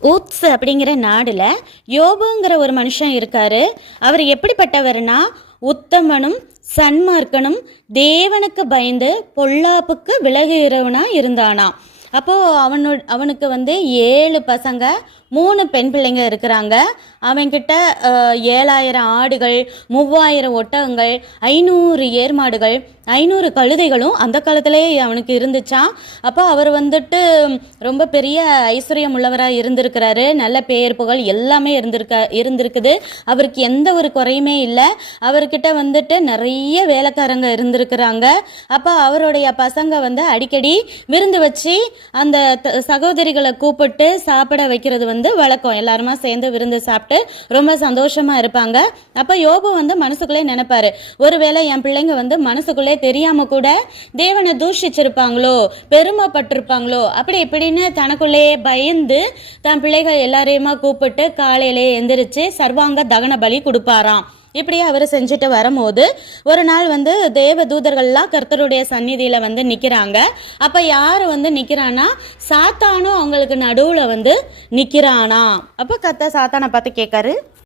ஊத்ஸ் அப்படிங்கிற நாடுல யோபுங்கிற ஒரு மனுஷன் இருக்காரு. அவர் எப்படிப்பட்டவர்னா, உத்தமனும் சன்மார்க்கனும் தேவனுக்கு பயந்து பொல்லாப்புக்கு விலகுகிறவனா இருந்தானா. அப்போ அவனுக்கு 7 பசங்க 3 பெண் பிள்ளைங்க இருக்கிறாங்க. அவன்கிட்ட 7,000 ஆடுகள், 3,000 ஒட்டகங்கள், 500 ஏர்மாடுகள், 500 கழுதைகளும் அந்த காலத்திலே அவனுக்கு இருந்துச்சான். அப்போ அவர் ரொம்ப பெரிய ஐஸ்வர்யம் உள்ளவராக இருந்திருக்கிறாரு. நல்ல பெயர் புகழ் எல்லாமே இருந்திருக்குது. அவருக்கு எந்த ஒரு குறையுமே இல்லை. அவர்கிட்ட நிறைய வேலைக்காரங்க இருந்திருக்கிறாங்க. அப்போ அவருடைய பசங்க அடிக்கடி விருந்து வச்சு அந்த சகோதரிகளை கூப்பிட்டு சாப்பிட வைக்கிறது வழக்கம். எல்லாருமா சேர்ந்து விருந்து சாப்பிட்டு ரொம்ப சந்தோஷமா இருப்பாங்க. அப்ப யோபு மனசுக்குள்ளே நினைப்பாரு, ஒருவேளை என் பிள்ளைங்க மனசுக்குள்ளே தெரியாம கூட தேவனை தூஷிச்சிருப்பாங்களோ, பெருமைப்பட்டிருப்பாங்களோ, அப்படி இப்படின்னு தனக்குள்ளேயே பயந்து தன் பிள்ளைகள் எல்லாரையுமா கூப்பிட்டு காலையிலே எந்திரிச்சு சர்வாங்க தகன பலி கொடுப்பாராம். இப்படியே அவர் செஞ்சுட்டு வரும்போது ஒரு நாள் தேவ தூதர்கள்லாம் கர்த்தருடைய சந்நிதியில நிக்கிறாங்க. அப்ப யாரு நிக்கிறானா, சாத்தானும் அவங்களுக்கு நடுவுல நிக்கிறானா. அப்ப கர்த்தர் சாத்தானை பார்த்து கேட்காரு,